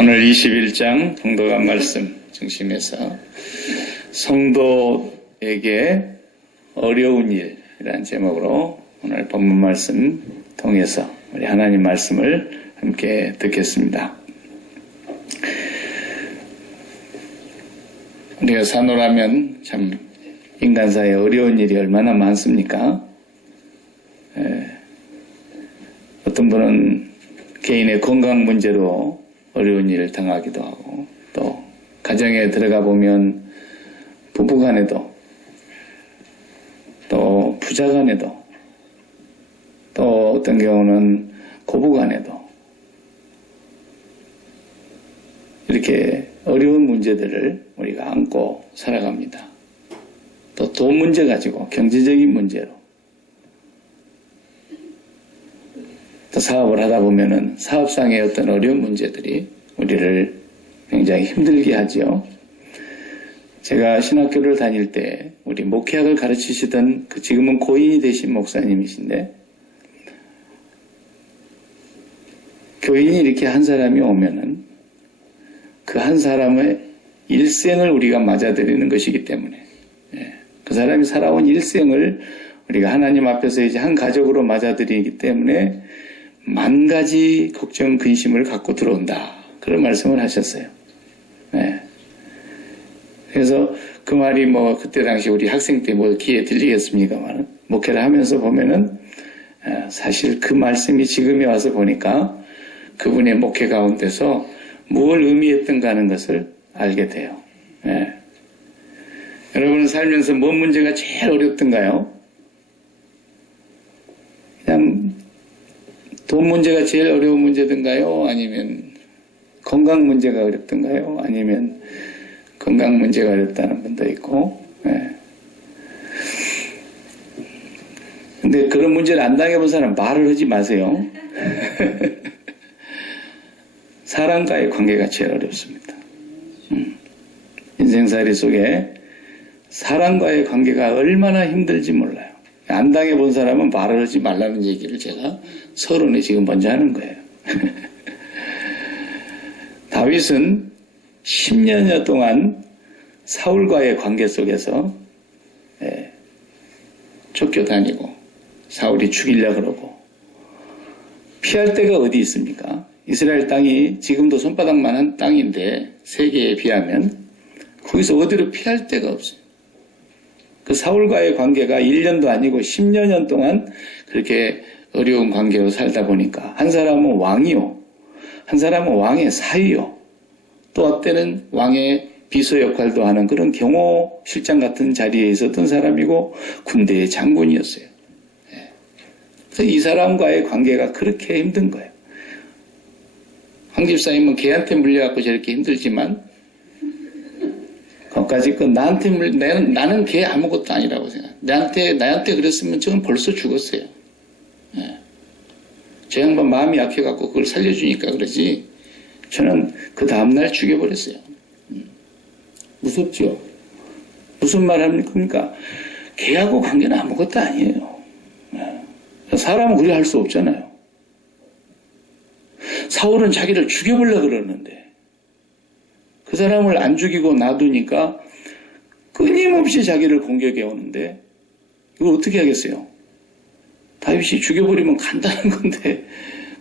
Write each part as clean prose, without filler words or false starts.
오늘 21장 통독한 말씀 중심에서 성도에게 어려운 일이라는 제목으로 오늘 본문 말씀 통해서 우리 하나님 말씀을 함께 듣겠습니다. 우리가 사노라면 참 인간사에 어려운 일이 얼마나 많습니까? 어떤 분은 개인의 건강 문제로 어려운 일을 당하기도 하고, 또 가정에 들어가 보면 부부간에도, 또 부자간에도, 또 어떤 경우는 고부간에도 이렇게 어려운 문제들을 우리가 안고 살아갑니다. 또 돈 문제 가지고 경제적인 문제로, 또 사업을 하다 보면은 사업상의 어떤 어려운 문제들이 우리를 굉장히 힘들게 하죠. 제가 신학교를 다닐 때 우리 목회학을 가르치시던 지금은 고인이 되신 목사님이신데, 교인이 이렇게 한 사람이 오면은 그 한 사람의 일생을 우리가 맞아들이는 것이기 때문에, 그 사람이 살아온 일생을 우리가 하나님 앞에서 이제 한 가족으로 맞아들이기 때문에 만 가지 걱정, 근심을 갖고 들어온다. 그런 말씀을 하셨어요. 그래서 그 말이 그때 당시 우리 학생 때 귀에 들리겠습니까만, 목회를 하면서 보면은 사실 그 말씀이 지금에 와서 보니까 그분의 목회 가운데서 뭘 의미했던가 하는 것을 알게 돼요. 여러분은 살면서 뭔 문제가 제일 어렵던가요? 그냥 돈 문제가 제일 어려운 문제든가요? 아니면 건강 문제가 어렵던가요? 아니면 건강 문제가 어렵다는 분도 있고. 근데 그런 문제를 안 당해본 사람은 말을 하지 마세요. 사람과의 관계가 제일 어렵습니다. 인생살이 속에 사람과의 관계가 얼마나 힘들지 몰라요. 안 당해본 사람은 말을 하지 말라는 얘기를 제가 서론에 지금 먼저 하는 거예요. 다윗은 10년여 동안 사울과의 관계 속에서 쫓겨다니고 사울이 죽이려고 그러고, 피할 데가 어디 있습니까? 이스라엘 땅이 지금도 손바닥만한 땅인데 세계에 비하면 거기서 어디로 피할 데가 없어요. 그 사울과의 관계가 1년도 아니고 10여 년 동안 그렇게 어려운 관계로 살다 보니까 한 사람은 왕이요, 한 사람은 왕의 사위요, 또 어때는 왕의 비서 역할도 하는 그런 경호 실장 같은 자리에 있었던 사람이고 군대의 장군이었어요. 그래서 이 사람과의 관계가 그렇게 힘든 거예요. 황 집사님은 걔한테 물려갖고 저렇게 힘들지만, 거기까지 나는 걔 아무것도 아니라고 생각해요. 나한테 그랬으면 저는 벌써 죽었어요. 저 양반 마음이 약해갖고 그걸 살려주니까 그러지, 저는 그 다음날 죽여버렸어요. 무섭죠? 무슨 말 합니까? 그러니까 걔하고 관계는 아무것도 아니에요. 사람은 그리 할 수 없잖아요. 사울은 자기를 죽여보려고 그러는데 그 사람을 안 죽이고 놔두니까 끊임없이 자기를 공격해 오는데 이걸 어떻게 하겠어요? 다윗이 죽여버리면 간다는 건데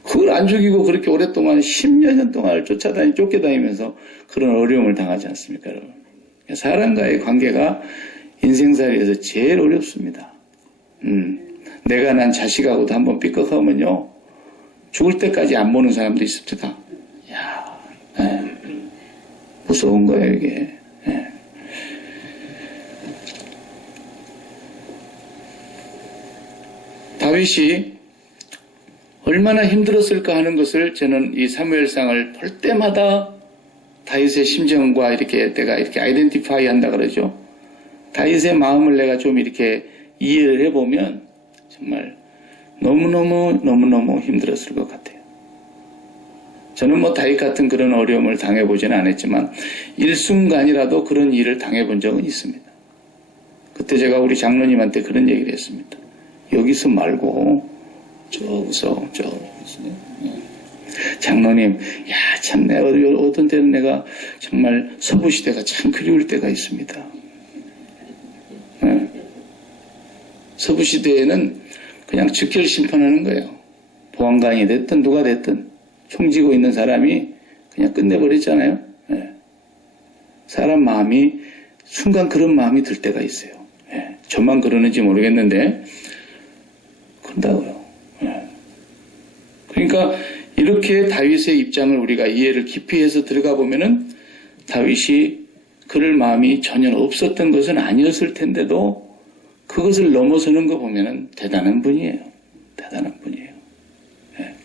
그걸 안 죽이고 그렇게 오랫동안 10여 년 동안 쫓겨다니면서 그런 어려움을 당하지 않습니까, 여러분? 사람과의 관계가 인생살이에서 제일 어렵습니다. 내가 난 자식하고도 한번 삐걱하면요, 죽을 때까지 안 보는 사람도 있습니다. 무서운 거예요, 이게. 다윗이 얼마나 힘들었을까 하는 것을 저는 이 사무엘상을 볼 때마다 다윗의 심정과 이렇게 내가 이렇게 아이덴티파이 한다 그러죠. 다윗의 마음을 내가 좀 이렇게 이해를 해보면 정말 너무너무 힘들었을 것 같아요. 저는 다윗 같은 그런 어려움을 당해보지는 않았지만 일순간이라도 그런 일을 당해본 적은 있습니다. 그때 제가 우리 장로님한테 그런 얘기를 했습니다. 여기서 말고 저기서 장로님, 야, 참, 내가 어떤 때는 내가 정말 서부시대가 참 그리울 때가 있습니다. 네. 서부시대에는 그냥 즉결 심판하는 거예요. 보안관이 됐든 누가 됐든 총 쥐고 있는 사람이 그냥 끝내버렸잖아요. 네. 사람 마음이 순간 그런 마음이 들 때가 있어요. 네. 저만 그러는지 모르겠는데 그런다고요. 네. 그러니까 이렇게 다윗의 입장을 우리가 이해를 깊이 해서 들어가 보면은 다윗이 그럴 마음이 전혀 없었던 것은 아니었을 텐데도 그것을 넘어서는 거 보면은 대단한 분이에요. 대단한 분이에요. 예.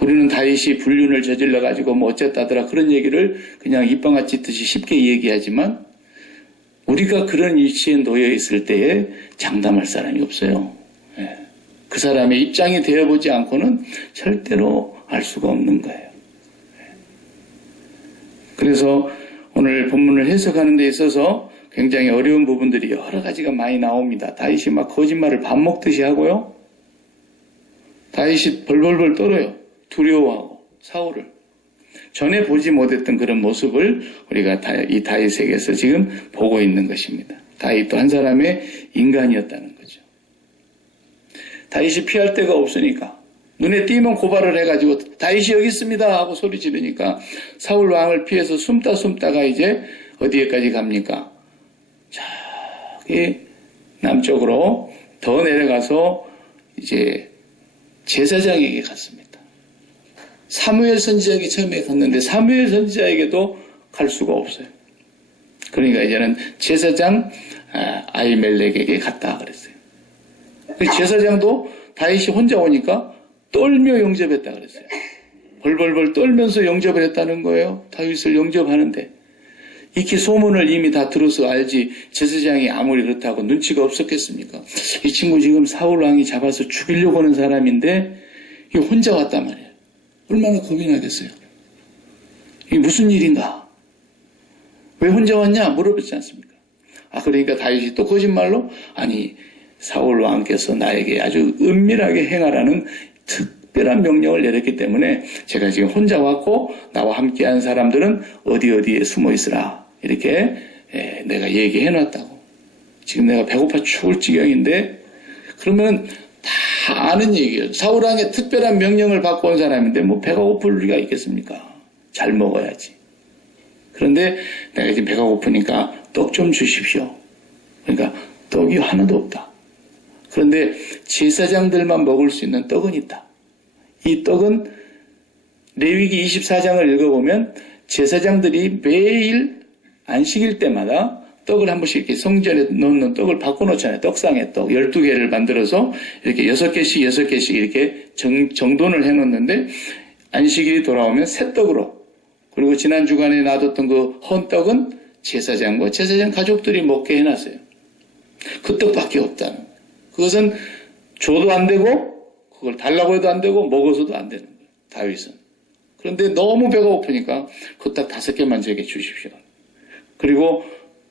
우리는 다윗이 불륜을 저질러 가지고 뭐 어쨌다더라 그런 얘기를 그냥 입방아찌 듯이 쉽게 얘기하지만 우리가 그런 위치에 놓여 있을 때에 장담할 사람이 없어요. 예. 그 사람의 입장이 되어보지 않고는 절대로 알 수가 없는 거예요. 그래서 오늘 본문을 해석하는 데 있어서 굉장히 어려운 부분들이 여러 가지가 많이 나옵니다. 다윗이 막 거짓말을 밥 먹듯이 하고요. 다윗이 벌벌벌 떨어요. 두려워하고 사울을. 전에 보지 못했던 그런 모습을 우리가 이 다윗에게서 지금 보고 있는 것입니다. 다윗도 한 사람의 인간이었다는 거죠. 다윗이 피할 데가 없으니까 눈에 띄면 고발을 해가지고 다윗이 여기 있습니다 하고 소리 지르니까 사울 왕을 피해서 숨다가 이제 어디에까지 갑니까? 저기 남쪽으로 더 내려가서 이제 제사장에게 갔습니다. 사무엘 선지자에게 처음에 갔는데 사무엘 선지자에게도 갈 수가 없어요. 그러니까 이제는 제사장 아히멜렉에게 갔다 그랬어요. 제사장도 다윗이 혼자 오니까 떨며 영접했다 그랬어요. 벌벌벌 떨면서 영접을 했다는 거예요. 다윗을 영접하는데. 이렇게 소문을 이미 다 들어서 알지 제사장이 아무리 그렇다고 눈치가 없었겠습니까? 이 친구 지금 사울 왕이 잡아서 죽이려고 하는 사람인데 이 혼자 왔단 말이에요. 얼마나 겁이 나겠어요. 이게 무슨 일인가? 왜 혼자 왔냐? 물어봤지 않습니까? 그러니까 다윗이 또 거짓말로 아니 사울 왕께서 나에게 아주 은밀하게 행하라는 특별한 명령을 내렸기 때문에 제가 지금 혼자 왔고 나와 함께한 사람들은 어디에 숨어 있으라 이렇게 내가 얘기해 놨다고. 지금 내가 배고파 죽을 지경인데 그러면 다 아는 얘기예요. 사울 왕의 특별한 명령을 받고 온 사람인데 뭐 배가 고플 리가 있겠습니까? 잘 먹어야지. 그런데 내가 지금 배가 고프니까 떡 좀 주십시오. 그러니까 떡이 하나도 없다. 그런데 제사장들만 먹을 수 있는 떡은 있다. 이 떡은 레위기 24장을 읽어보면 제사장들이 매일 안식일 때마다 떡을 한 번씩 이렇게 성전에 넣는 떡을 바꿔놓잖아요. 떡상의 떡 12개를 만들어서 이렇게 6개씩 이렇게 정돈을 해놓는데 안식일이 돌아오면 새 떡으로 그리고 지난 주간에 놔뒀던 그 헌떡은 제사장과 제사장 가족들이 먹게 해놨어요. 그 떡밖에 없다는 거예요. 그것은 줘도 안 되고 그걸 달라고 해도 안 되고 먹어서도 안 되는 거예요. 다윗은. 그런데 너무 배가 고프니까 그 딱 5개만 제게 주십시오. 그리고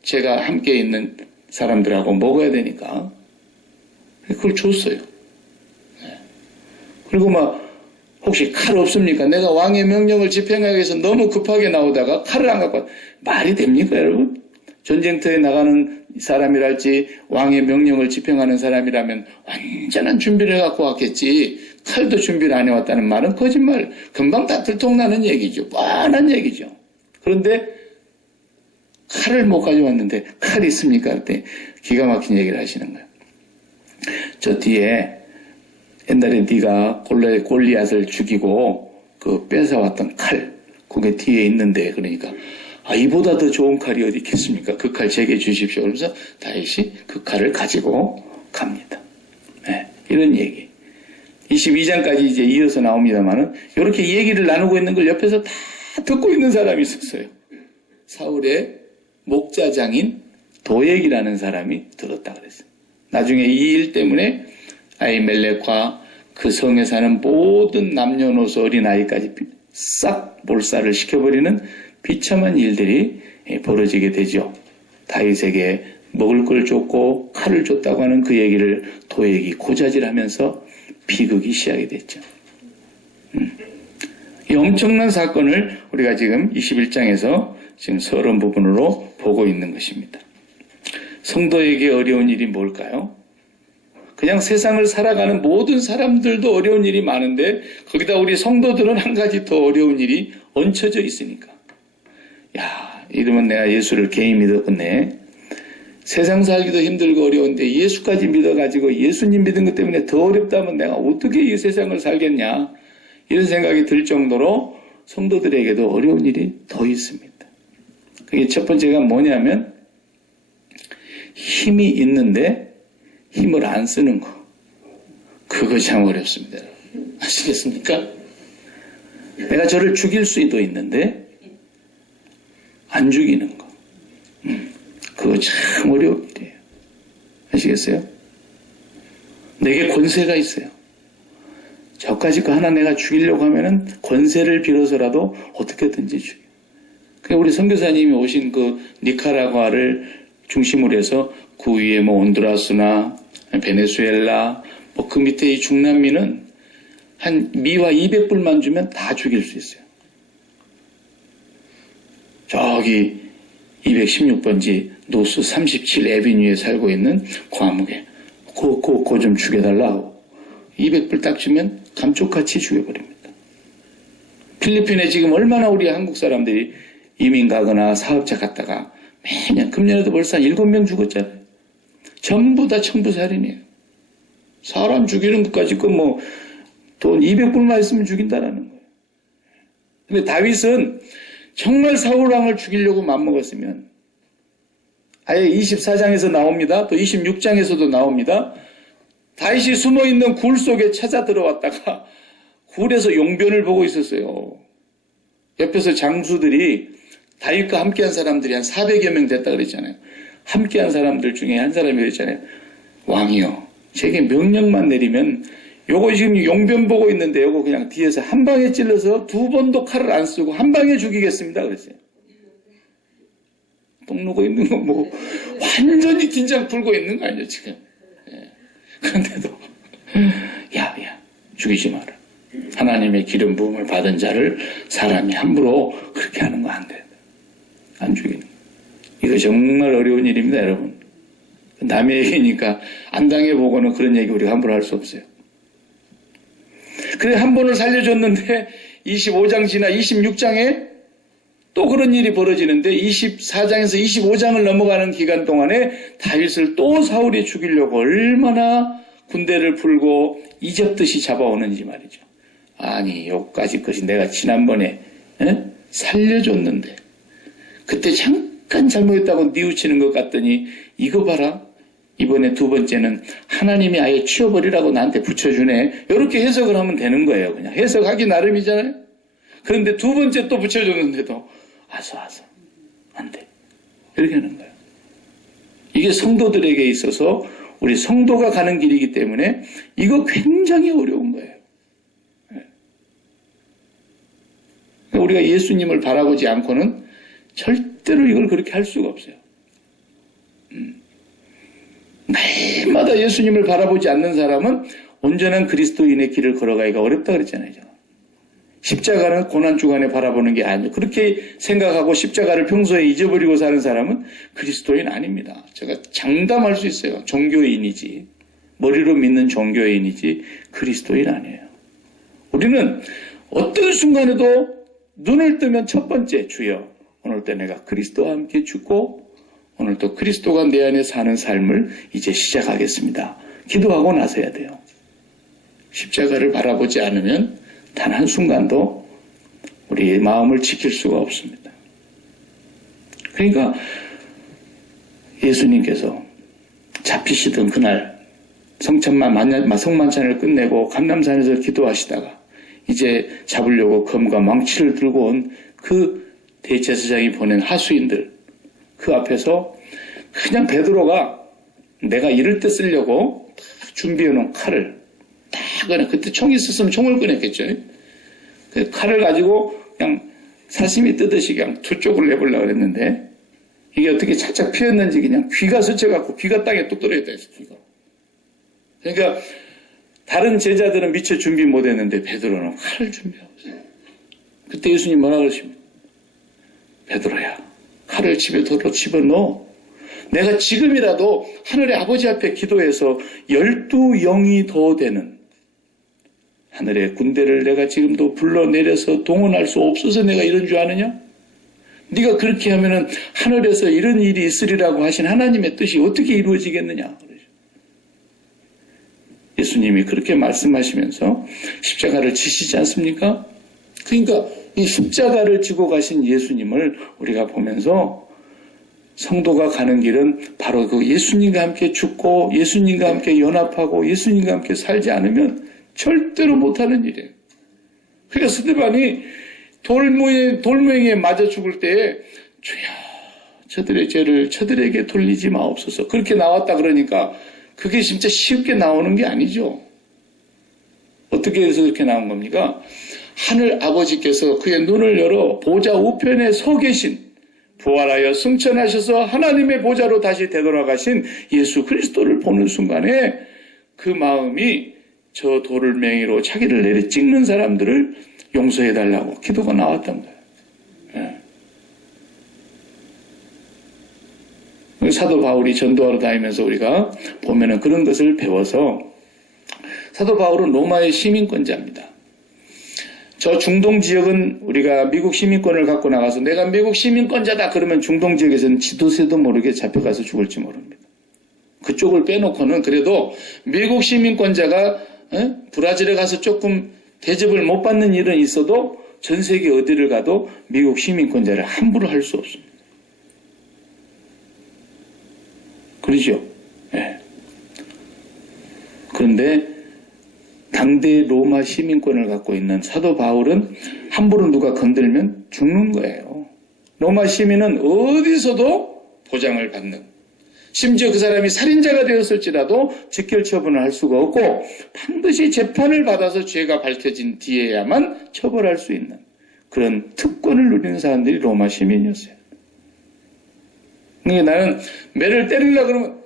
제가 함께 있는 사람들하고 먹어야 되니까 그걸 줬어요. 그리고 막 혹시 칼 없습니까? 내가 왕의 명령을 집행하기 위해서 너무 급하게 나오다가 칼을 안 갖고 말이 됩니까 여러분? 전쟁터에 나가는 사람이랄지 왕의 명령을 집행하는 사람이라면 완전한 준비를 해갖고 왔겠지. 칼도 준비를 안 해왔다는 말은 거짓말. 금방 다 들통나는 얘기죠. 뻔한 얘기죠. 그런데 칼을 못 가져왔는데 칼이 있습니까? 그때 기가 막힌 얘기를 하시는 거예요. 저 뒤에 옛날에 네가 골리앗을 죽이고 그 뺏어왔던 칼 그게 뒤에 있는데 그러니까 이보다 더 좋은 칼이 어디 있겠습니까? 그 칼 제게 주십시오. 그러면서 다윗이 그 칼을 가지고 갑니다. 네, 이런 얘기. 22장까지 이제 이어서 나옵니다만은 이렇게 얘기를 나누고 있는 걸 옆에서 다 듣고 있는 사람이 있었어요. 사울의 목자장인 도액이라는 사람이 들었다 그랬어요. 나중에 이 일 때문에 아히멜렉과 그 성에 사는 모든 남녀노소 어린아이까지 싹 몰살을 시켜버리는 비참한 일들이 벌어지게 되죠. 다윗에게 먹을 걸 줬고 칼을 줬다고 하는 그 얘기를 도액이 고자질하면서 비극이 시작이 됐죠. 이 엄청난 사건을 우리가 지금 21장에서 지금 서론 부분으로 보고 있는 것입니다. 성도에게 어려운 일이 뭘까요? 그냥 세상을 살아가는 모든 사람들도 어려운 일이 많은데 거기다 우리 성도들은 한 가지 더 어려운 일이 얹혀져 있으니까. 야, 이러면 내가 예수를 괜히 믿었겠네. 세상 살기도 힘들고 어려운데 예수까지 믿어가지고 예수님 믿은 것 때문에 더 어렵다면 내가 어떻게 이 세상을 살겠냐. 이런 생각이 들 정도로 성도들에게도 어려운 일이 더 있습니다. 그게 첫 번째가 뭐냐면 힘이 있는데 힘을 안 쓰는 거. 그거 참 어렵습니다. 아시겠습니까? 내가 저를 죽일 수도 있는데 안 죽이는 거. 그거 참 어려운 일이에요. 아시겠어요? 내게 권세가 있어요. 저까지 거 하나 내가 죽이려고 하면은 권세를 빌어서라도 어떻게든지 죽여. 그러니까 우리 선교사님이 오신 그 니카라과를 중심으로 해서 그 위에 뭐 온두라스나 베네수엘라 뭐 그 밑에 이 중남미는 한 미화 200불만 주면 다 죽일 수 있어요. 저기 216번지 노스 37 에비뉴에 살고 있는 과묵에 그거 좀 죽여달라고 200불 딱 주면 감쪽같이 죽여버립니다. 필리핀에 지금 얼마나 우리 한국 사람들이 이민 가거나 사업자 갔다가 매년 금년에도 벌써 한 7명 죽었잖아요. 전부 다 청부살인이에요. 사람 죽이는 것까지 그 뭐 돈 200불만 있으면 죽인다라는 거예요. 근데 다윗은 정말 사울왕을 죽이려고 맘먹었으면 아예 24장에서 나옵니다. 또 26장에서도 나옵니다. 다윗이 숨어있는 굴 속에 찾아 들어왔다가 굴에서 용변을 보고 있었어요. 옆에서 장수들이 다윗과 함께한 사람들이 한 400여 명 됐다 그랬잖아요. 함께한 사람들 중에 한 사람이 그랬잖아요. 왕이요, 제게 명령만 내리면 요거 지금 용변 보고 있는데 요거 그냥 뒤에서 한 방에 찔러서 2번도 칼을 안 쓰고 한 방에 죽이겠습니다 그랬어요. 똥 누고 있는 거 뭐 완전히 긴장 풀고 있는 거 아니죠 지금. 예. 그런데도 야 죽이지 마라. 하나님의 기름 부음을 받은 자를 사람이 함부로 그렇게 하는 거 안 돼. 안 죽이는 거. 이거 정말 어려운 일입니다 여러분. 남의 얘기니까 안 당해보고는 그런 얘기 우리가 함부로 할 수 없어요. 그래 한 번을 살려줬는데 25장 지나 26장에 또 그런 일이 벌어지는데 24장에서 25장을 넘어가는 기간 동안에 다윗을 또 사울이 죽이려고 얼마나 군대를 풀고 이접듯이 잡아오는지 말이죠. 아니 요까지 것이 내가 지난번에 살려줬는데 그때 잠깐 잘못했다고 뉘우치는 것 같더니 이거 봐라. 이번에 두 번째는 하나님이 아예 치워버리라고 나한테 붙여주네. 이렇게 해석을 하면 되는 거예요. 그냥 해석하기 나름이잖아요. 그런데 두 번째 또 붙여줬는데도 아서 안 돼. 이렇게 하는 거예요. 이게 성도들에게 있어서 우리 성도가 가는 길이기 때문에 이거 굉장히 어려운 거예요. 우리가 예수님을 바라보지 않고는 절대로 이걸 그렇게 할 수가 없어요. 날마다 예수님을 바라보지 않는 사람은 온전한 그리스도인의 길을 걸어가기가 어렵다 그랬잖아요. 십자가는 고난주간에 바라보는 게 아니에요. 그렇게 생각하고 십자가를 평소에 잊어버리고 사는 사람은 그리스도인 아닙니다. 제가 장담할 수 있어요. 종교인이지. 머리로 믿는 종교인이지 그리스도인 아니에요. 우리는 어떤 순간에도 눈을 뜨면 첫 번째 주여 오늘도 내가 그리스도와 함께 죽고 오늘도 그리스도가 내 안에 사는 삶을 이제 시작하겠습니다. 기도하고 나서야 돼요. 십자가를 바라보지 않으면 단 한순간도 우리의 마음을 지킬 수가 없습니다. 그러니까 예수님께서 잡히시던 그날 성만찬을 끝내고 감람산에서 기도하시다가 이제 잡으려고 검과 망치를 들고 온 그 대제사장이 보낸 하수인들 그 앞에서 그냥 베드로가 내가 이럴 때 쓰려고 준비해놓은 칼을 딱 꺼내. 그때 총이 있었으면 총을 꺼냈겠죠. 그 칼을 가지고 그냥 사시미 뜨듯이 그냥 두 쪽을 내보려고 그랬는데 이게 어떻게 착착 피었는지 그냥 귀가 스쳐갖고 귀가 땅에 뚝 떨어졌다 했어. 귀가. 그러니까 다른 제자들은 미처 준비 못했는데 베드로는 칼을 준비하고 있어요. 그때 예수님 뭐라 그러십니까? 베드로야, 칼을 집에 도로 집어넣어. 내가 지금이라도 하늘의 아버지 앞에 기도해서 12영이 더 되는 하늘의 군대를 내가 지금도 불러내려서 동원할 수 없어서 내가 이런 줄 아느냐? 네가 그렇게 하면은 하늘에서 이런 일이 있으리라고 하신 하나님의 뜻이 어떻게 이루어지겠느냐? 예수님이 그렇게 말씀하시면서 십자가를 지시지 않습니까? 그러니까 이 십자가를 지고 가신 예수님을 우리가 보면서 성도가 가는 길은 바로 그 예수님과 함께 죽고 예수님과 함께 연합하고 예수님과 함께 살지 않으면 절대로 못하는 일이에요. 그러니까 스데반이 돌무행에 맞아 죽을 때에 주여 저들의 죄를 저들에게 돌리지 마옵소서 그렇게 나왔다 그러니까 그게 진짜 쉽게 나오는 게 아니죠. 어떻게 해서 그렇게 나온 겁니까? 하늘 아버지께서 그의 눈을 열어 보좌 우편에 서 계신 부활하여 승천하셔서 하나님의 보좌로 다시 되돌아가신 예수 그리스도를 보는 순간에 그 마음이 저 돌을맹이로 자기를 내려 찍는 사람들을 용서해달라고 기도가 나왔던 거예요. 네. 사도 바울이 전도하러 다니면서 우리가 보면은 그런 것을 배워서 사도 바울은 로마의 시민권자입니다. 저 중동 지역은 우리가 미국 시민권을 갖고 나가서 내가 미국 시민권자다 그러면 중동 지역에서는 지도새도 모르게 잡혀가서 죽을지 모릅니다. 그쪽을 빼놓고는 그래도 미국 시민권자가 브라질에 가서 조금 대접을 못 받는 일은 있어도 전 세계 어디를 가도 미국 시민권자를 함부로 할 수 없습니다. 그러죠? 네. 그런데 당대 로마 시민권을 갖고 있는 사도 바울은 함부로 누가 건들면 죽는 거예요. 로마 시민은 어디서도 보장을 받는, 심지어 그 사람이 살인자가 되었을지라도 직결 처분을 할 수가 없고 반드시 재판을 받아서 죄가 밝혀진 뒤에야만 처벌할 수 있는 그런 특권을 누리는 사람들이 로마 시민이었어요. 그러니까 나는 매를 때리려고 그러면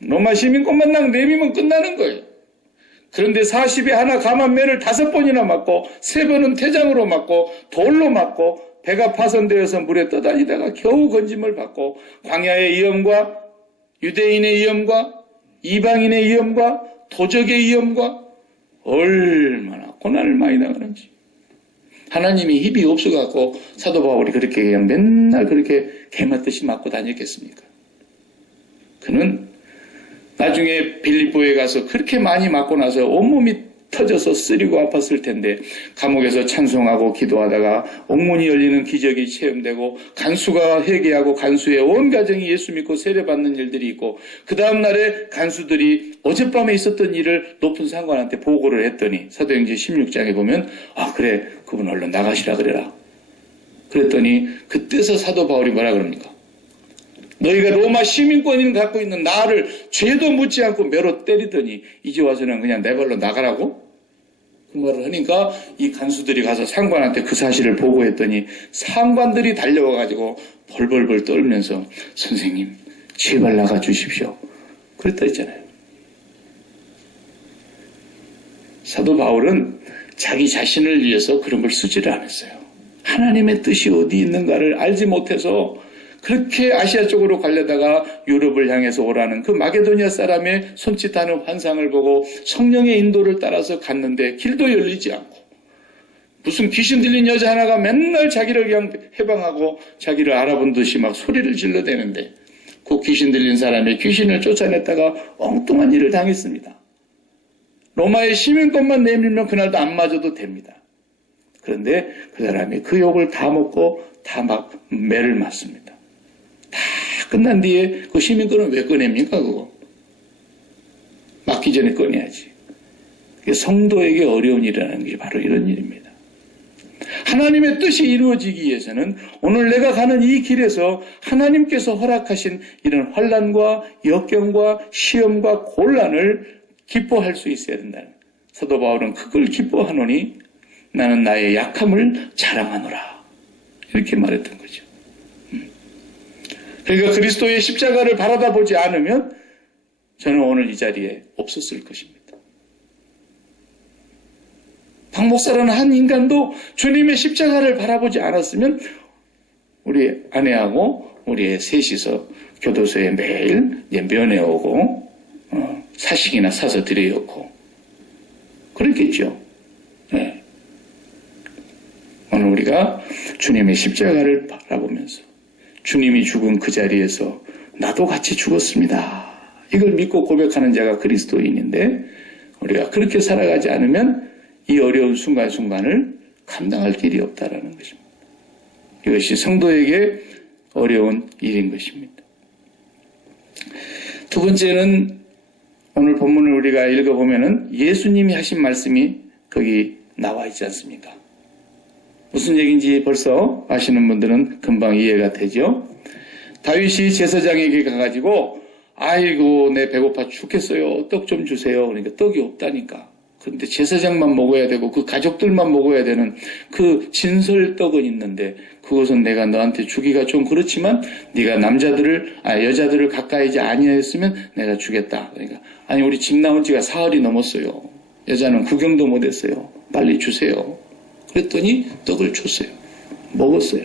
로마 시민권만 딱 내미면 끝나는 거예요. 그런데 40에 하나 감한 매를 5번이나 맞고 3번은 태장으로 맞고 돌로 맞고 배가 파손되어서 물에 떠다니다가 겨우 건짐을 받고 광야의 위험과 유대인의 위험과 이방인의 위험과 도적의 위험과 얼마나 고난을 많이 당하는지 하나님이 힘이 없어갖고 사도 바울이 그렇게 그냥 맨날 그렇게 개맞듯이 맞고 다녔겠습니까? 그는 나중에 빌립보에 가서 그렇게 많이 맞고 나서 온몸이 터져서 쓰리고 아팠을 텐데 감옥에서 찬송하고 기도하다가 옥문이 열리는 기적이 체험되고 간수가 회개하고 간수의 온 가정이 예수 믿고 세례받는 일들이 있고 그 다음날에 간수들이 어젯밤에 있었던 일을 높은 상관한테 보고를 했더니 사도행전 16장에 보면 그래 그분 얼른 나가시라 그래라. 그랬더니 그때서 사도 바울이 뭐라 그럽니까? 너희가 로마 시민권을 갖고 있는 나를 죄도 묻지 않고 매로 때리더니 이제 와서는 그냥 내 발로 나가라고? 그 말을 하니까 이 간수들이 가서 상관한테 그 사실을 보고했더니 상관들이 달려와가지고 벌벌벌 떨면서 선생님 제발 나가 주십시오. 그랬다 했잖아요. 사도 바울은 자기 자신을 위해서 그런 걸 쓰지를 않았어요. 하나님의 뜻이 어디 있는가를 알지 못해서 그렇게 아시아 쪽으로 가려다가 유럽을 향해서 오라는 그 마게도니아 사람의 손짓하는 환상을 보고 성령의 인도를 따라서 갔는데 길도 열리지 않고 무슨 귀신 들린 여자 하나가 맨날 자기를 그냥 해방하고 자기를 알아본 듯이 막 소리를 질러대는데 그 귀신 들린 사람이 귀신을 쫓아냈다가 엉뚱한 일을 당했습니다. 로마의 시민권만 내밀면 그날도 안 맞아도 됩니다. 그런데 그 사람이 그 욕을 다 먹고 다 막 매를 맞습니다. 다 끝난 뒤에 그 시민권은 왜 꺼냅니까 그거? 맞기 전에 꺼내야지. 성도에게 어려운 일이라는 것이 바로 이런 일입니다. 하나님의 뜻이 이루어지기 위해서는 오늘 내가 가는 이 길에서 하나님께서 허락하신 이런 환난과 역경과 시험과 곤란을 기뻐할 수 있어야 된다는 사도 바울은 그걸 기뻐하노니 나는 나의 약함을 자랑하노라 이렇게 말했던 거죠. 그러니까 그리스도의 십자가를 바라다 보지 않으면 저는 오늘 이 자리에 없었을 것입니다. 박 목사라는 한 인간도 주님의 십자가를 바라보지 않았으면 우리 아내하고 우리 셋이서 교도소에 매일 면회 오고 사식이나 사서 드려였고 그랬겠죠. 네. 오늘 우리가 주님의 십자가를 바라보면서 주님이 죽은 그 자리에서 나도 같이 죽었습니다. 이걸 믿고 고백하는 자가 그리스도인인데 우리가 그렇게 살아가지 않으면 이 어려운 순간순간을 감당할 길이 없다라는 것입니다. 이것이 성도에게 어려운 일인 것입니다. 두 번째는 오늘 본문을 우리가 읽어보면은 예수님이 하신 말씀이 거기 나와 있지 않습니까? 무슨 얘기인지 벌써 아시는 분들은 금방 이해가 되죠? 다윗이 제사장에게 가가지고 아이고 내 배고파 죽겠어요. 떡 좀 주세요. 그러니까 떡이 없다니까. 그런데 제사장만 먹어야 되고 그 가족들만 먹어야 되는 그 진설떡은 있는데 그것은 내가 너한테 주기가 좀 그렇지만 네가 여자들을 가까이지 아니하였으면 내가 주겠다. 그러니까 아니 우리 집 나온 지가 사흘이 넘었어요. 여자는 구경도 못했어요. 빨리 주세요. 그랬더니 떡을 줬어요. 먹었어요.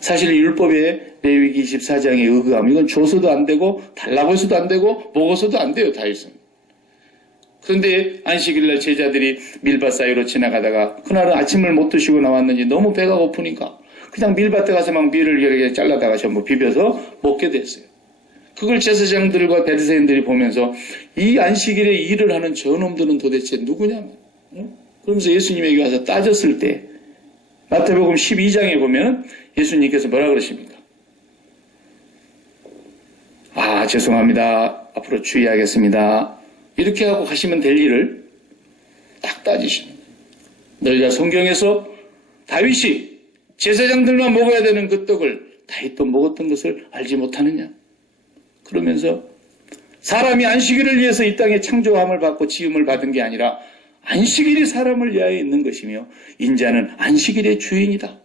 사실 율법에 레위기 24장의 의거함 이건 줘서도 안 되고 달라고 해서도 안 되고 먹어서도 안 돼요. 다윗은. 그런데 안식일날 제자들이 밀밭 사이로 지나가다가 그날은 아침을 못 드시고 나왔는지 너무 배가 고프니까 그냥 밀밭에 가서 막 밀을 이렇게 잘라다가 전부 비벼서 먹게 됐어요. 그걸 제사장들과 바리새인들이 보면서 이 안식일에 일을 하는 저놈들은 도대체 누구냐? 그러면서 예수님에게 와서 따졌을 때 마태복음 12장에 보면 예수님께서 뭐라 그러십니까? 아 죄송합니다. 앞으로 주의하겠습니다. 이렇게 하고 가시면 될 일을 딱 따지시는 거예요. 너희가 성경에서 다윗이 제사장들만 먹어야 되는 그 떡을 다윗도 먹었던 것을 알지 못하느냐? 그러면서 사람이 안식일을 위해서 이 땅에 창조함을 받고 지음을 받은 게 아니라 안식일이 사람을 위하여 있는 것이며 인자는 안식일의 주인이다.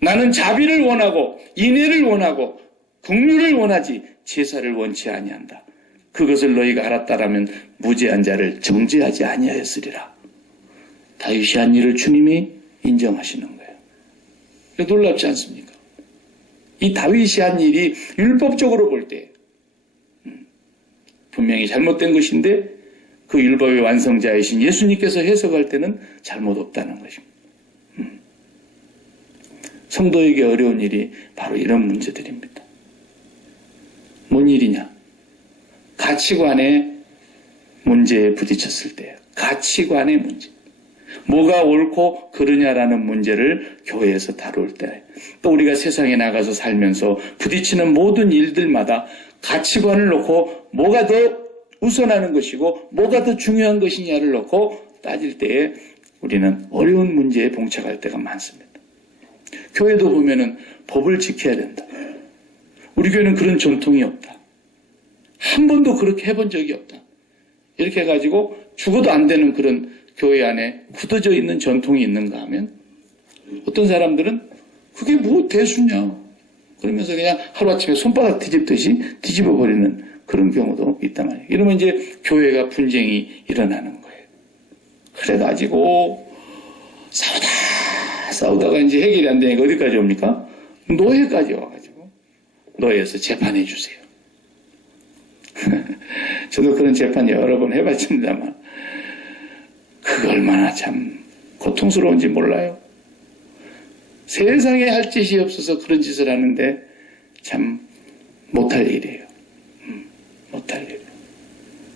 나는 자비를 원하고 인애를 원하고 긍휼을 원하지 제사를 원치 아니한다. 그것을 너희가 알았다라면 무죄한 자를 정죄하지 아니하였으리라. 다윗이 한 일을 주님이 인정하시는 거예요. 놀랍지 않습니까? 이 다윗이 한 일이 율법적으로 볼 때 분명히 잘못된 것인데 그 율법의 완성자이신 예수님께서 해석할 때는 잘못 없다는 것입니다. 성도에게 어려운 일이 바로 이런 문제들입니다. 뭔 일이냐? 가치관의 문제에 부딪혔을 때예요. 가치관의 문제. 뭐가 옳고 그르냐라는 문제를 교회에서 다룰 때, 또 우리가 세상에 나가서 살면서 부딪히는 모든 일들마다 가치관을 놓고 뭐가 더 우선하는 것이고 뭐가 더 중요한 것이냐를 놓고 따질 때에 우리는 어려운 문제에 봉착할 때가 많습니다. 교회도 보면은 법을 지켜야 된다. 우리 교회는 그런 전통이 없다. 한 번도 그렇게 해본 적이 없다. 이렇게 해가지고 죽어도 안 되는 그런 교회 안에 굳어져 있는 전통이 있는가 하면 어떤 사람들은 그게 뭐 대수냐 그러면서 그냥 하루아침에 손바닥 뒤집듯이 뒤집어버리는 그런 경우도 있단 말이에요. 이러면 이제 교회가 분쟁이 일어나는 거예요. 그래가지고 싸우다가 이제 해결이 안 되니까 어디까지 옵니까? 노예까지 와가지고 노예에서 재판해 주세요. 저도 그런 재판 여러 번 해봤습니다만 그거 얼마나 참 고통스러운지 몰라요. 세상에 할 짓이 없어서 그런 짓을 하는데 참 못할 일이에요. 못할 일이에요.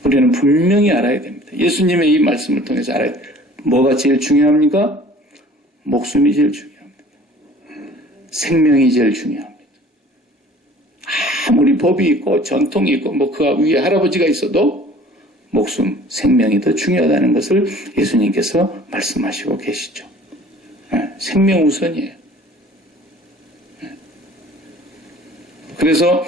우리는 분명히 알아야 됩니다. 예수님의 이 말씀을 통해서 알아야 돼요. 뭐가 제일 중요합니까? 목숨이 제일 중요합니다. 생명이 제일 중요합니다. 아무리 법이 있고 전통이 있고 뭐 그 위에 할아버지가 있어도 목숨, 생명이 더 중요하다는 것을 예수님께서 말씀하시고 계시죠. 생명 우선이에요. 그래서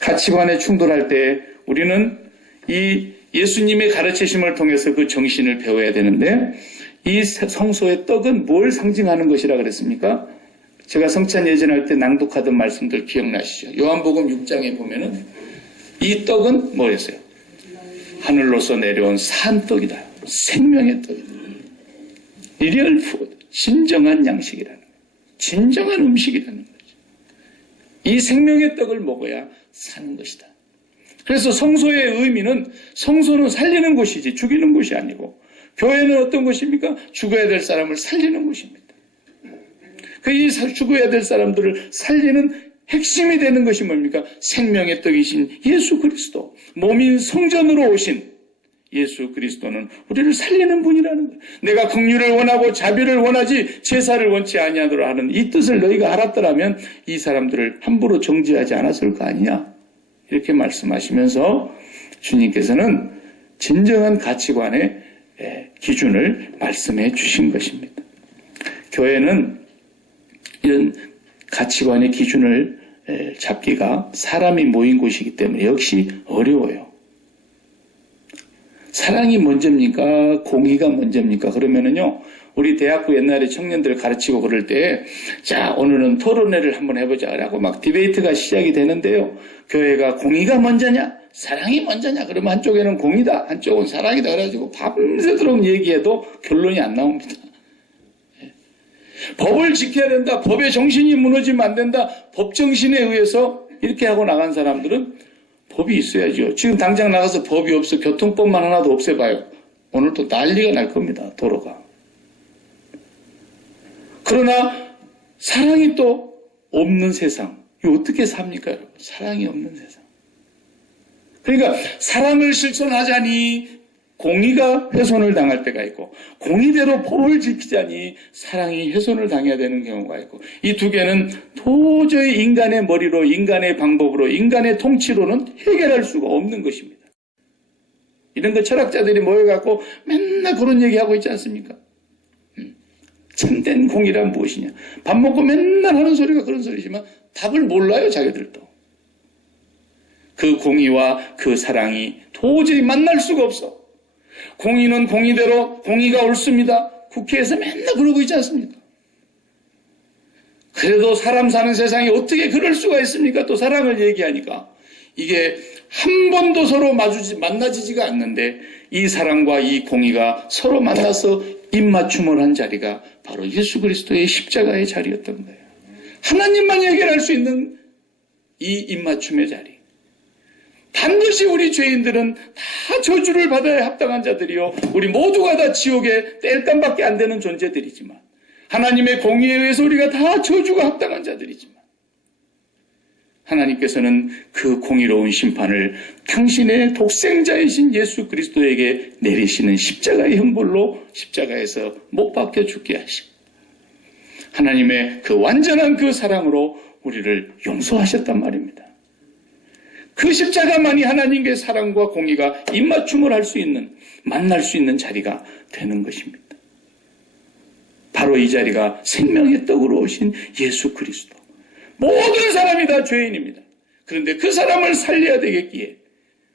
가치관에 충돌할 때 우리는 이 예수님의 가르치심을 통해서 그 정신을 배워야 되는데 이 성소의 떡은 뭘 상징하는 것이라 그랬습니까? 제가 성찬 예전할 때 낭독하던 말씀들 기억나시죠? 요한복음 6장에 보면은 이 떡은 뭐였어요? 하늘로서 내려온 산떡이다. 생명의 떡이다. 리얼 푸드, 진정한 양식이라는 거예요. 진정한 음식이라는 거죠. 이 생명의 떡을 먹어야 사는 것이다. 그래서 성소의 의미는 성소는 살리는 곳이지 죽이는 곳이 아니고 교회는 어떤 곳입니까? 죽어야 될 사람을 살리는 곳입니다. 이 죽어야 될 사람들을 살리는 핵심이 되는 것이 뭡니까? 생명의 떡이신 예수 그리스도, 몸인 성전으로 오신 예수 그리스도는 우리를 살리는 분이라는 거예요. 내가 긍휼을 원하고 자비를 원하지 제사를 원치 아니하노라 하는 이 뜻을 너희가 알았더라면 이 사람들을 함부로 정죄하지 않았을 거 아니냐? 이렇게 말씀하시면서 주님께서는 진정한 가치관의 기준을 말씀해 주신 것입니다. 교회는 이런 가치관의 기준을 잡기가 사람이 모인 곳이기 때문에 역시 어려워요. 사랑이 먼저입니까? 공의가 먼저입니까? 그러면은요, 우리 대학교 옛날에 청년들 가르치고 그럴 때, 자, 오늘은 토론회를 한번 해보자. 라고 막 디베이트가 시작이 되는데요. 교회가 공의가 먼저냐? 사랑이 먼저냐? 그러면 한쪽에는 공의다. 한쪽은 사랑이다. 그래가지고 밤새도록 얘기해도 결론이 안 나옵니다. 법을 지켜야 된다. 법의 정신이 무너지면 안 된다. 법 정신에 의해서 이렇게 하고 나간 사람들은 법이 있어야죠. 지금 당장 나가서 법이 없어 교통법만 하나도 없애봐요. 오늘 또 난리가 날 겁니다. 도로가. 그러나 사랑이 또 없는 세상. 이거 어떻게 삽니까, 여러분? 사랑이 없는 세상. 그러니까 사랑을 실천하자니 공의가 훼손을 당할 때가 있고 공의대로 법을 지키자니 사랑이 훼손을 당해야 되는 경우가 있고 이 두 개는 도저히 인간의 머리로 인간의 방법으로 인간의 통치로는 해결할 수가 없는 것입니다. 이런 거 철학자들이 모여갖고 맨날 그런 얘기하고 있지 않습니까? 참된 공의란 무엇이냐. 밥 먹고 맨날 하는 소리가 그런 소리지만 답을 몰라요, 자기들도. 그 공의와 그 사랑이 도저히 만날 수가 없어. 공의는 공의대로 공의가 옳습니다. 국회에서 맨날 그러고 있지 않습니까? 그래도 사람 사는 세상에 어떻게 그럴 수가 있습니까? 또 사랑을 얘기하니까 이게 한 번도 서로 만나지지가 않는데 이 사랑과 이 공의가 서로 만나서 입맞춤을 한 자리가 바로 예수 그리스도의 십자가의 자리였던 거예요. 하나님만 해결할 수 있는 이 입맞춤의 자리. 반드시 우리 죄인들은 다 저주를 받아야 합당한 자들이요. 우리 모두가 다 지옥의 땔감밖에 안 되는 존재들이지만 하나님의 공의에 의해서 우리가 다 저주가 합당한 자들이지만 하나님께서는 그 공의로운 심판을 당신의 독생자이신 예수 그리스도에게 내리시는 십자가의 형벌로 십자가에서 못 박혀 죽게 하시고 하나님의 그 완전한 그 사랑으로 우리를 용서하셨단 말입니다. 그 십자가만이 하나님의 사랑과 공의가 입맞춤을 할 수 있는, 만날 수 있는 자리가 되는 것입니다. 바로 이 자리가 생명의 떡으로 오신 예수 그리스도. 모든 사람이 다 죄인입니다. 그런데 그 사람을 살려야 되겠기에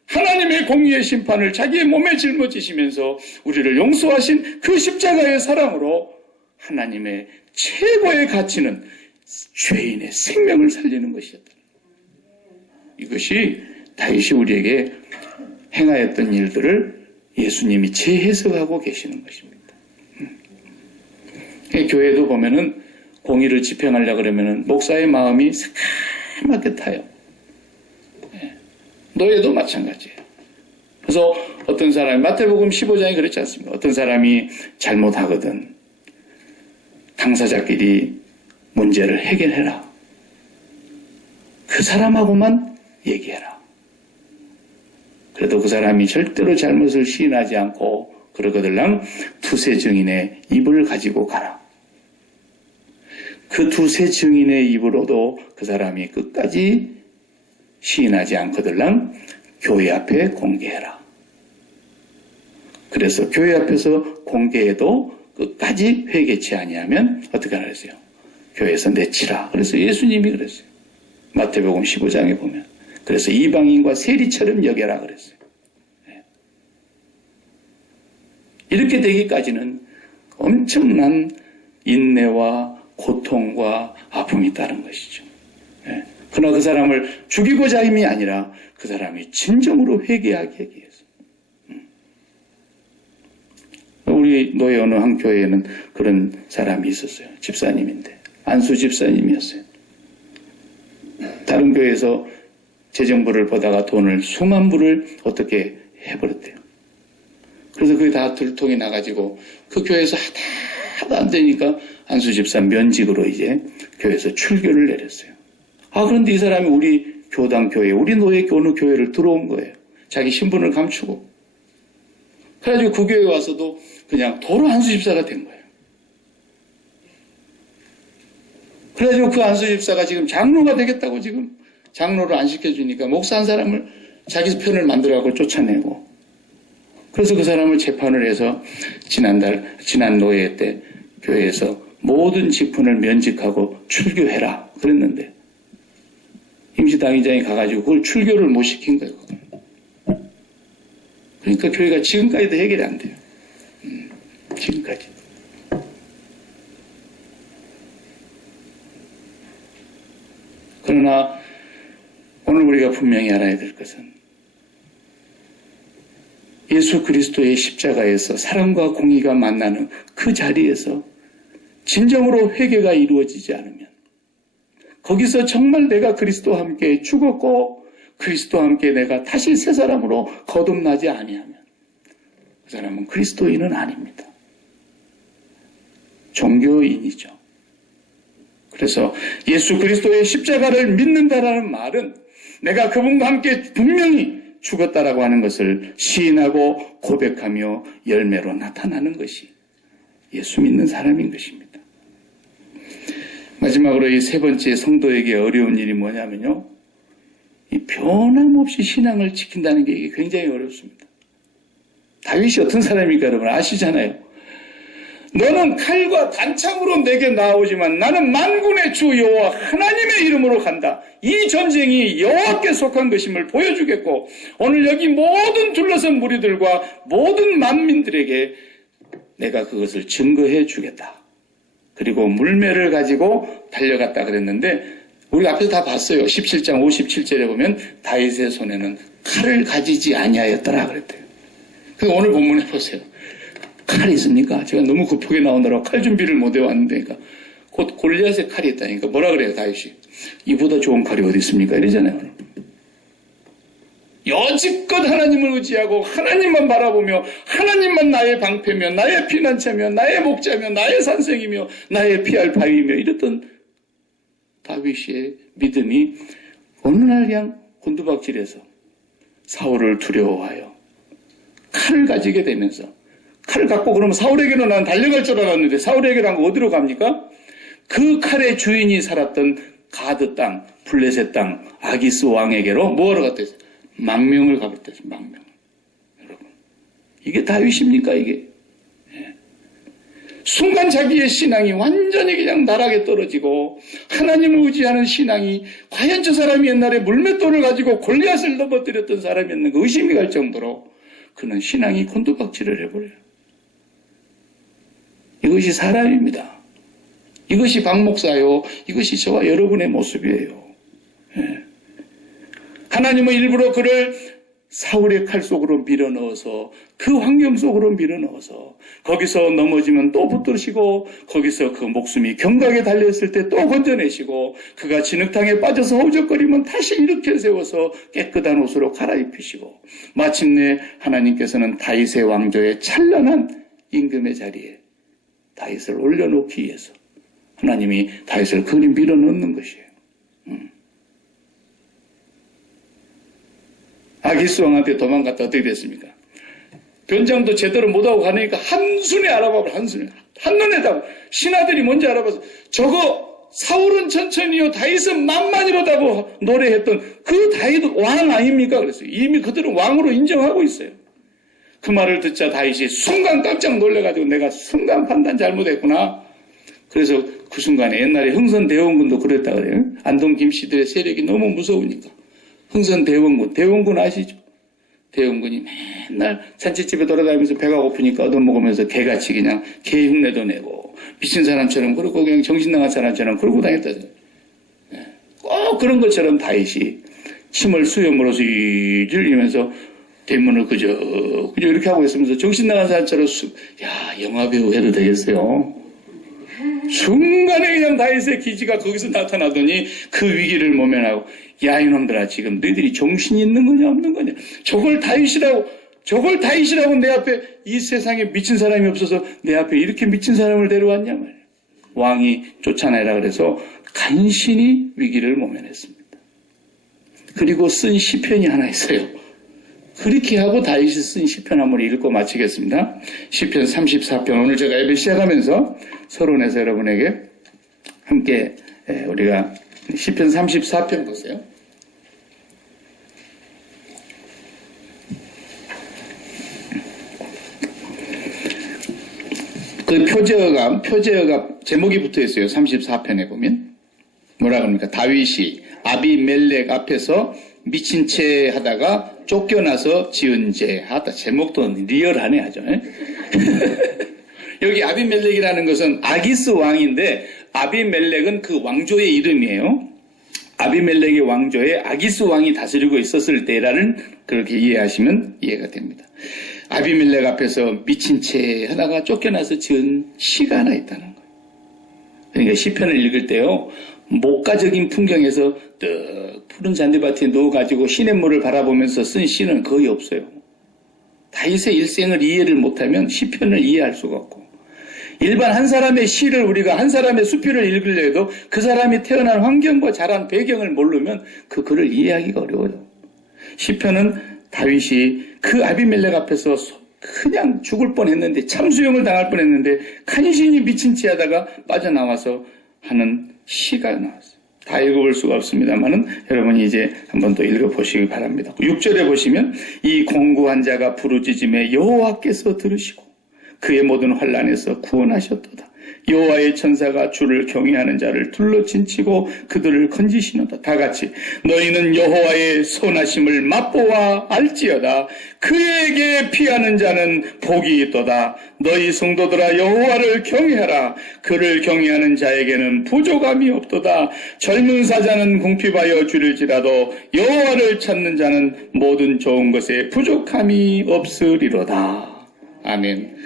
하나님의 공의의 심판을 자기의 몸에 짊어지시면서 우리를 용서하신 그 십자가의 사랑으로 하나님의 최고의 가치는 죄인의 생명을 살리는 것이었다. 이것이 다윗이 우리에게 행하였던 일들을 예수님이 재해석하고 계시는 것입니다. 교회도 보면은 공의를 집행하려고 그러면은 목사의 마음이 새까맣게 타요. 노예도 마찬가지예요. 그래서 어떤 사람이 마태복음 15장이 그렇지 않습니까? 어떤 사람이 잘못하거든 당사자끼리 문제를 해결해라. 그 사람하고만 얘기해라. 그래도 그 사람이 절대로 잘못을 시인하지 않고 그러거들랑 두세 증인의 입을 가지고 가라. 그 두세 증인의 입으로도 그 사람이 끝까지 시인하지 않거들랑 교회 앞에 공개해라. 그래서 교회 앞에서 공개해도 끝까지 회개치 아니하면 어떻게 하라 그랬어요? 교회에서 내치라. 그래서 예수님이 그랬어요. 마태복음 15장에 보면. 그래서 이방인과 세리처럼 여겨라 그랬어요. 이렇게 되기까지는 엄청난 인내와 고통과 아픔이 따른 것이죠. 그러나 그 사람을 죽이고자 함이 아니라 그 사람이 진정으로 회개하게 하기 위해서. 우리 노예 어느 한 교회에는 그런 사람이 있었어요. 집사님인데. 안수 집사님이었어요. 다른 교회에서 재정부를 보다가 돈을 수만 불을 어떻게 해버렸대요. 그래서 그게 다 들통이 나가지고 그 교회에서 하도 안 되니까 안수 집사 면직으로 이제 교회에서 출교를 내렸어요. 그런데 이 사람이 우리 교당 교회, 우리 노예 어느 교회를 들어온 거예요. 자기 신분을 감추고. 그래가지고 그 교회에 와서도 그냥 도로 안수 집사가 된 거예요. 그래가지고 그 안수 집사가 지금 장로가 되겠다고 지금 장로를 안 시켜주니까 목사 한 사람을 자기 편을 만들어갖고 쫓아내고. 그래서 그 사람을 재판을 해서 지난 노예 때 교회에서 모든 직분을 면직하고 출교해라 그랬는데 임시당의장이 가가지고 그걸 출교를 못 시킨 거예요. 그러니까 교회가 지금까지도 해결이 안 돼요. 지금까지. 그러나 오늘 우리가 분명히 알아야 될 것은 예수 그리스도의 십자가에서 사랑과 공의가 만나는 그 자리에서 진정으로 회개가 이루어지지 않으면 거기서 정말 내가 그리스도와 함께 죽었고 그리스도와 함께 내가 다시 새 사람으로 거듭나지 아니하면 그 사람은 그리스도인은 아닙니다. 종교인이죠. 그래서 예수 그리스도의 십자가를 믿는다라는 말은 내가 그분과 함께 분명히 죽었다라고 하는 것을 시인하고 고백하며 열매로 나타나는 것이 예수 믿는 사람인 것입니다. 마지막으로 이 세 번째 성도에게 어려운 일이 뭐냐면요. 이 변함없이 신앙을 지킨다는 게 이게 굉장히 어렵습니다. 다윗이 어떤 사람입니까? 여러분 아시잖아요. 너는 칼과 단창으로 내게 나오지만 나는 만군의 주 여호와 하나님의 이름으로 간다. 이 전쟁이 여호와께 속한 것임을 보여주겠고 오늘 여기 모든 둘러선 무리들과 모든 만민들에게 내가 그것을 증거해 주겠다. 그리고 물매를 가지고 달려갔다 그랬는데 우리 앞에서 다 봤어요. 17장 57절에 보면 다윗의 손에는 칼을 가지지 아니하였더라 그랬대요. 그래서 오늘 본문에 보세요. 칼이 있습니까? 제가 너무 급하게 나오느라고 칼 준비를 못 해왔는데 곧 골리앗의 칼이 있다니까 뭐라 그래요 다윗이? 이보다 좋은 칼이 어디 있습니까? 이러잖아요. 여지껏 하나님을 의지하고 하나님만 바라보며 하나님만 나의 방패며 나의 피난처며 나의 목자며 나의 산성이며 나의 피할 바위며 이랬던 다윗의 믿음이 어느 날 그냥 곤두박질해서 사울을 두려워하여 칼을 가지게 되면서 칼을 갖고 그러면 사울에게로 난 달려갈 줄 알았는데 사울에게로 어디로 갑니까? 그 칼의 주인이 살았던 가드 땅, 블레셋 땅, 아기스 왕에게로 뭐하러 갔다 했어요? 망명을 가봤다 했어요. 망명. 여러분 이게 다윗입니까 이게? 순간 자기의 신앙이 완전히 그냥 나락에 떨어지고 하나님을 의지하는 신앙이 과연 저 사람이 옛날에 물맷돌을 가지고 골리앗을 넘어뜨렸던 사람이었는가 의심이 갈 정도로 그는 신앙이 곤두박질을 해버려요. 이것이 사람입니다. 이것이 박 목사요. 이것이 저와 여러분의 모습이에요. 하나님은 일부러 그를 사울의 칼 속으로 밀어넣어서 그 환경 속으로 밀어넣어서 거기서 넘어지면 또 붙드시고 거기서 그 목숨이 경각에 달려있을 때 또 건져내시고 그가 진흙탕에 빠져서 허우적거리면 다시 일으켜 세워서 깨끗한 옷으로 갈아입히시고 마침내 하나님께서는 다윗의 왕조의 찬란한 임금의 자리에 다윗을 올려놓기 위해서 하나님이 다윗을 그리 밀어넣는 것이에요. 아기스 왕한테 도망갔다 어떻게 됐습니까? 변장도 제대로 못하고 가니까 한눈에 알아봐봐. 한눈에 다 신하들이 뭔지 알아봐서 저거 사울은 천천히요 다윗은 만만이로다고 노래했던 그 다윗 왕 아닙니까? 그랬어요. 이미 그들은 왕으로 인정하고 있어요. 그 말을 듣자 다윗이 순간 깜짝 놀래가지고 내가 순간 판단 잘못했구나. 그래서 그 순간에 옛날에 흥선대원군도 그랬다 그래요. 안동 김씨들의 세력이 너무 무서우니까. 흥선대원군 아시죠? 대원군이 맨날 산책집에 돌아다니면서 배가 고프니까 얻어먹으면서 개같이 그냥 개 흉내도 내고 미친 사람처럼 그러고 그냥 정신 나간 사람처럼 그러고 다녔다. 꼭 그런 것처럼 다윗이 침을 수염으로 슬슬 흘리면서 대문을 그저 이렇게 하고 있으면서 정신 나간 사람처럼 영화배우 해도 되겠어요? 순간에 그냥 다윗의 기지가 거기서 나타나더니 그 위기를 모면하고, 야, 이놈들아, 지금 너희들이 정신이 있는 거냐 없는 거냐? 저걸 다윗이라고 내 앞에, 이 세상에 미친 사람이 없어서 내 앞에 이렇게 미친 사람을 데려왔냐 말이야. 왕이 쫓아내라 그래서 간신히 위기를 모면했습니다. 그리고 쓴 시편이 하나 있어요. 그렇게 하고 다윗이 쓴 시편 한번 읽고 마치겠습니다. 시편 34편, 오늘 제가 예배 시작하면서 서론에서 여러분에게 함께 우리가 시편 34편 보세요. 그 표제어가 제목이 붙어 있어요. 34편에 보면 뭐라 그럽니까? 다윗이 아비멜렉 앞에서 미친 채 하다가 쫓겨나서 지은 죄 하다. 제목도 리얼하네 아주. 여기 아비멜렉이라는 것은 아기스 왕인데, 아비멜렉은 그 왕조의 이름이에요. 아비멜렉의 왕조에 아기스 왕이 다스리고 있었을 때라는, 그렇게 이해하시면 이해가 됩니다. 아비멜렉 앞에서 미친 채 하다가 쫓겨나서 지은 시가 하나 있다는 거예요. 그러니까 시편을 읽을 때요, 목가적인 풍경에서 떡 푸른 잔디밭에 누워가지고 시냇물을 바라보면서 쓴 시는 거의 없어요. 다윗의 일생을 이해를 못하면 시편을 이해할 수가 없고, 일반 한 사람의 시를 우리가 한 사람의 수필을 읽으려 해도 그 사람이 태어난 환경과 자란 배경을 모르면 그 글을 이해하기가 어려워요. 시편은 다윗이 그 아비멜렉 앞에서 그냥 죽을 뻔했는데, 참수형을 당할 뻔했는데 간신히 미친 채 하다가 빠져나와서 하는 시가 나왔어요. 다 읽어볼 수가 없습니다만은 여러분이 이제 한번 더 읽어보시기 바랍니다. 6절에 보시면, 이 공고한 자가 부르짖음에 여호와께서 들으시고 그의 모든 환난에서 구원하셨도다. 여호와의 천사가 주를 경외하는 자를 둘러친치고 그들을 건지시는다. 다 같이, 너희는 여호와의 선하심을 맛보아 알지어다. 그에게 피하는 자는 복이 있도다. 너희 성도들아, 여호와를 경외하라. 그를 경외하는 자에게는 부족함이 없도다. 젊은 사자는 궁핍하여 줄일지라도 여호와를 찾는 자는 모든 좋은 것에 부족함이 없으리로다. 아멘.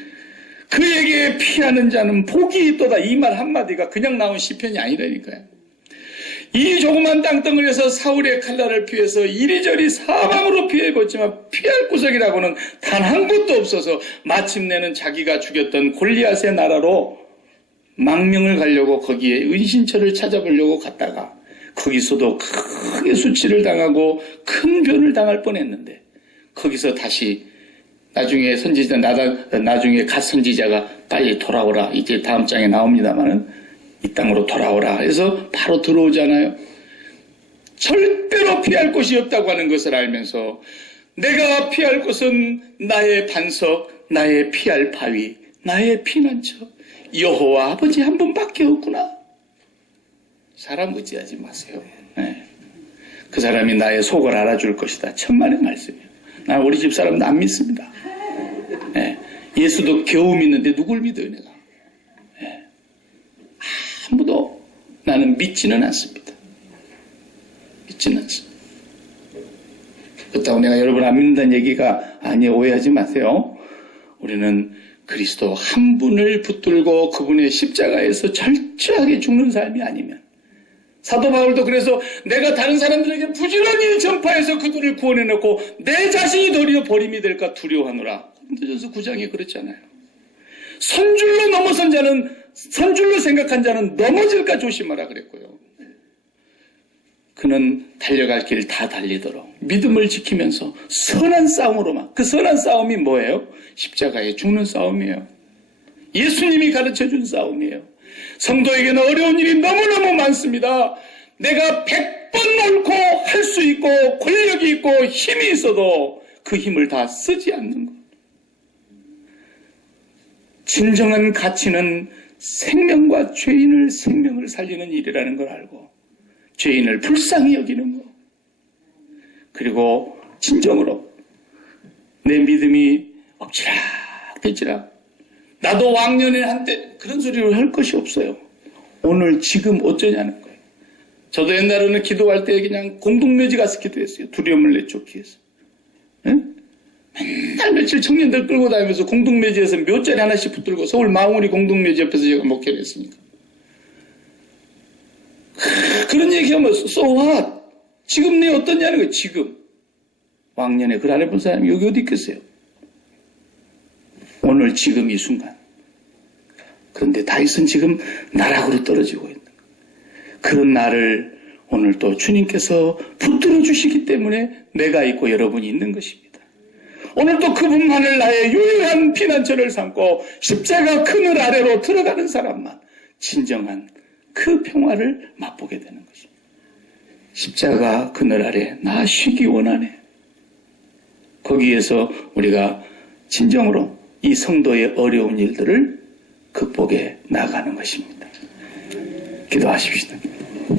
그에게 피하는 자는 복이 있도다. 이 말 한마디가 그냥 나온 시편이 아니라니까요. 이 조그만 땅덩어리에서 사울의 칼날을 피해서 이리저리 사방으로 피해봤지만 피할 구석이라고는 단 한 곳도 없어서 마침내는 자기가 죽였던 골리앗의 나라로 망명을 가려고 거기에 은신처를 찾아보려고 갔다가 거기서도 크게 수치를 당하고 큰 변을 당할 뻔했는데, 거기서 다시 나중에 갓 선지자가 빨리 돌아오라. 이제 다음 장에 나옵니다만은 이 땅으로 돌아오라 해서 바로 들어오잖아요. 절대로 피할 곳이 없다고 하는 것을 알면서, 내가 피할 곳은 나의 반석, 나의 피할 바위, 나의 피난처, 여호와 아버지 한 분밖에 없구나. 사람 의지하지 마세요. 네. 그 사람이 나의 속을 알아줄 것이다. 천만의 말씀이에요. 난 우리 집 사람도 안 믿습니다. 예. 예수도 겨우 믿는데 누굴 믿어요, 내가? 예. 아무도 나는 믿지는 않습니다. 믿지는 않습니다. 그렇다고 내가 여러분 안 믿는다는 얘기가 아니에요. 오해하지 마세요. 우리는 그리스도 한 분을 붙들고 그분의 십자가에서 철저하게 죽는 삶이 아니면, 사도 바울도 그래서 내가 다른 사람들에게 부지런히 전파해서 그들을 구원해놓고 내 자신이 도리어 버림이 될까 두려워하노라. 고린도전서 9장에 그랬잖아요. 선줄로 넘어선 자는, 선줄로 생각한 자는 넘어질까 조심하라 그랬고요. 그는 달려갈 길 다 달리도록 믿음을 지키면서 선한 싸움으로만, 그 선한 싸움이 뭐예요? 십자가에 죽는 싸움이에요. 예수님이 가르쳐준 싸움이에요. 성도에게는 어려운 일이 너무너무 많습니다. 내가 100번 옳고 할 수 있고 권력이 있고 힘이 있어도 그 힘을 다 쓰지 않는 것. 진정한 가치는 생명과 죄인을 생명을 살리는 일이라는 걸 알고 죄인을 불쌍히 여기는 것. 그리고 진정으로 내 믿음이 엎치락대치락 나도 왕년에 한때 그런 소리를 할 것이 없어요. 오늘 지금 어쩌냐는 거예요. 저도 옛날에는 기도할 때 그냥 공동묘지 가서 기도했어요. 두려움을 내쫓기 위해서. 응? 맨날 며칠 청년들 끌고 다니면서 공동묘지에서 묘자리 하나씩 붙들고 서울 마무리 공동묘지 옆에서 제가 목회를 했습니다. 그런 얘기하면 so what? 지금 내 어떠냐는 거예요. 지금 왕년에 글 안 해본 사람이 여기 어디 있겠어요? 오늘 지금 이 순간. 그런데 다윗은 지금 나락으로 떨어지고 있는 거예요. 그런 나를 오늘 또 주님께서 붙들어 주시기 때문에 내가 있고 여러분이 있는 것입니다. 오늘 또 그분만을 나의 유일한 피난처를 삼고 십자가 그늘 아래로 들어가는 사람만 진정한 그 평화를 맛보게 되는 것입니다. 십자가 그늘 아래 나 쉬기 원하네. 거기에서 우리가 진정으로 이 성도의 어려운 일들을 극복해 나가는 것입니다. 기도하십시다.